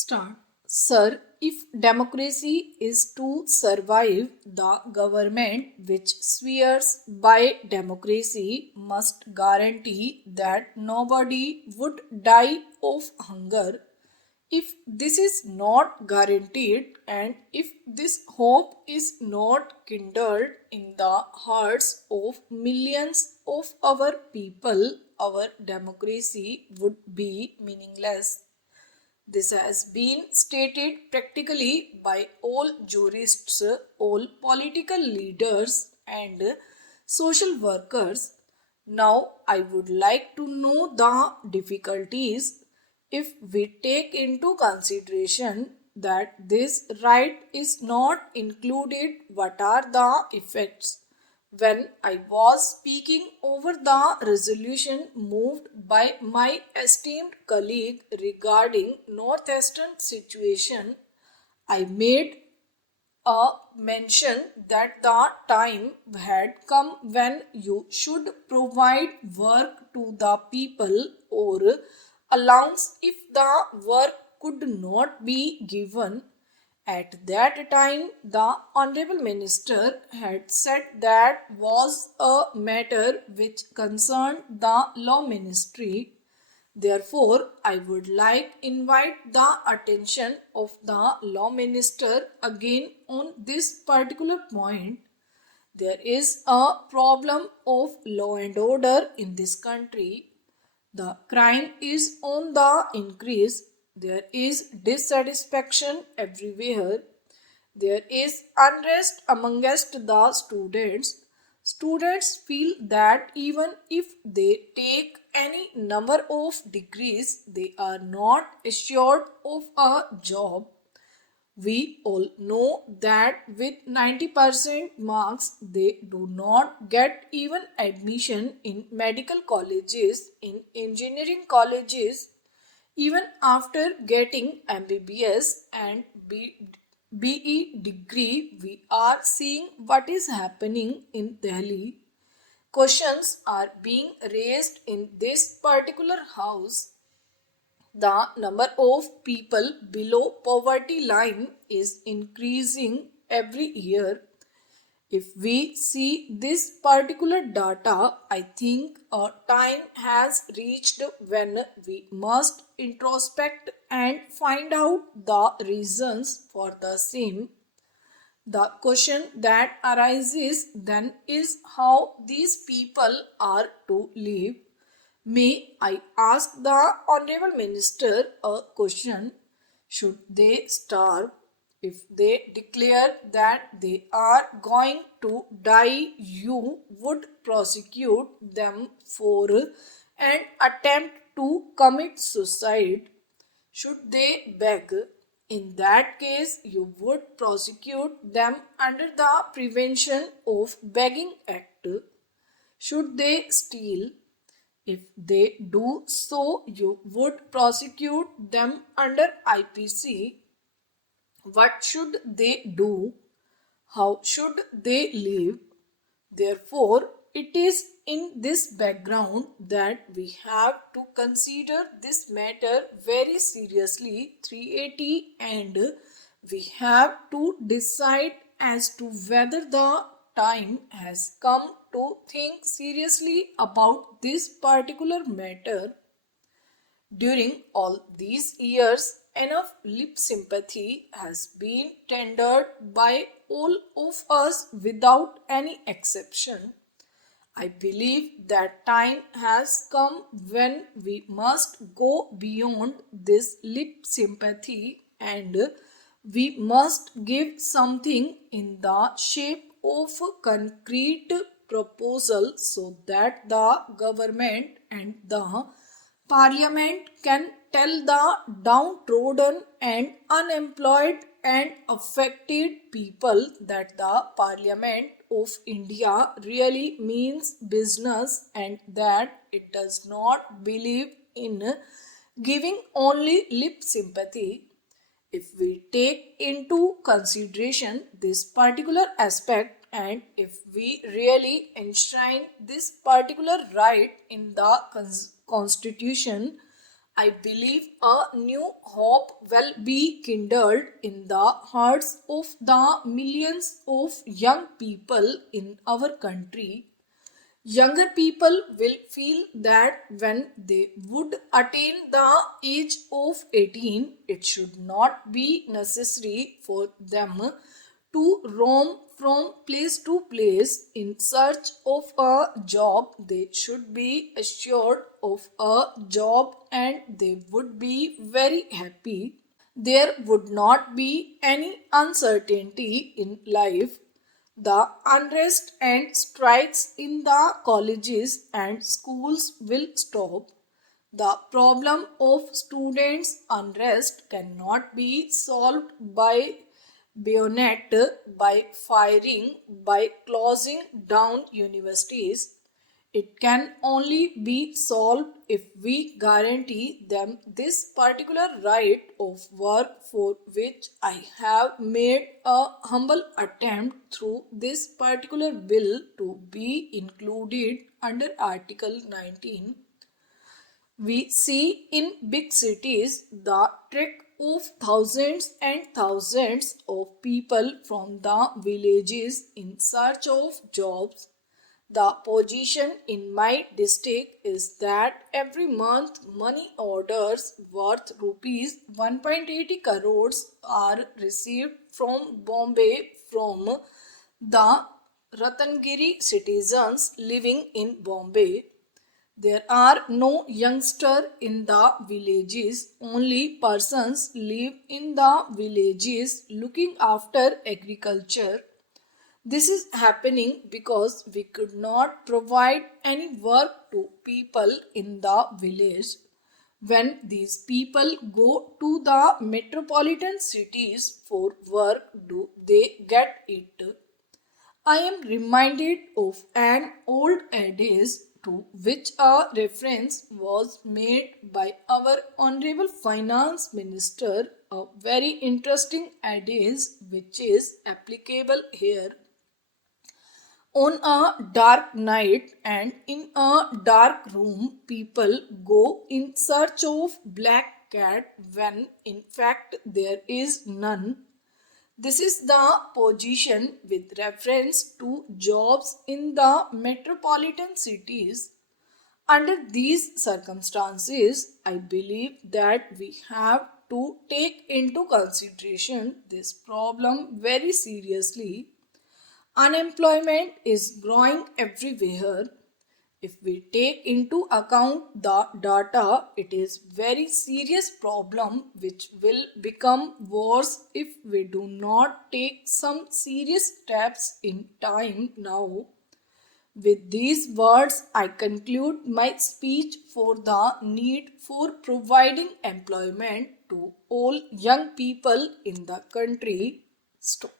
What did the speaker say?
Start. Sir, if democracy is to survive, the government which swears by democracy must guarantee that nobody would die of hunger. If this is not guaranteed and if this hope is not kindled in the hearts of millions of our people, our democracy would be meaningless. This has been stated practically by all jurists, all political leaders, and social workers. Now, I would like to know the difficulties if we take into consideration that this right is not included. What are the effects? When I was speaking over the resolution moved by my esteemed colleague regarding Northeastern situation, I made a mention that the time had come when you should provide work to the people or allowance if the work could not be given. At that time, the Honorable Minister had said that was a matter which concerned the Law Ministry. Therefore, I would like invite the attention of the Law Minister again on this particular point. There is a problem of law and order in this country. The crime is on the increase. There is dissatisfaction everywhere. There is unrest amongst the students. Students feel that even if they take any number of degrees, they are not assured of a job. We all know that with 90% marks, they do not get even admission in medical colleges, in engineering colleges, even after getting MBBS and BE degree. We are seeing what is happening in Delhi. Questions are being raised in this particular house. The number of people below poverty line is increasing every year. If we see this particular data, I think a time has reached when we must introspect and find out the reasons for the same. The question that arises then is how these people are to live. May I ask the Honorable Minister a question? Should they starve? If they declare that they are going to die, you would prosecute them for an attempt to commit suicide. Should they beg? In that case, you would prosecute them under the Prevention of Begging Act. Should they steal? If they do so, you would prosecute them under IPC. What should they do? How should they live? Therefore, it is in this background that we have to consider this matter very seriously 380, and we have to decide as to whether the time has come to think seriously about this particular matter. During all these years, enough lip sympathy has been tendered by all of us without any exception. I believe that time has come when we must go beyond this lip sympathy and we must give something in the shape of a concrete proposal so that the government and the Parliament can tell the downtrodden and unemployed and affected people that the Parliament of India really means business and that it does not believe in giving only lip sympathy. If we take into consideration this particular aspect and if we really enshrine this particular right in the constitution, I believe a new hope will be kindled in the hearts of the millions of young people in our country. Younger people will feel that when they would attain the age of 18, it should not be necessary for them to roam from place to place in search of a job. They should be assured of a job and they would be very happy. There would not be any uncertainty in life. The unrest and strikes in the colleges and schools will stop. The problem of students' unrest cannot be solved by bayonet, by firing, by closing down universities. It can only be solved if we guarantee them this particular right of work, for which I have made a humble attempt through this particular bill to be included under Article 19. We see in big cities the trek of thousands and thousands of people from the villages in search of jobs. The position in my district is that every month money orders worth rupees 1.80 crores are received from Bombay from the Ratnagiri citizens living in Bombay. There are no youngsters in the villages, only persons live in the villages looking after agriculture. This is happening because we could not provide any work to people in the village. When these people go to the metropolitan cities for work, do they get it? I am reminded of an old adage to which a reference was made by our Honorable Finance Minister, a very interesting adage which is applicable here. On a dark night and in a dark room, people go in search of black cat when in fact there is none. This is the position with reference to jobs in the metropolitan cities. Under these circumstances, I believe that we have to take into consideration this problem very seriously. Unemployment is growing everywhere. If we take into account the data, it is very serious problem which will become worse if we do not take some serious steps in time now. With these words, I conclude my speech for the need for providing employment to all young people in the country. Stop.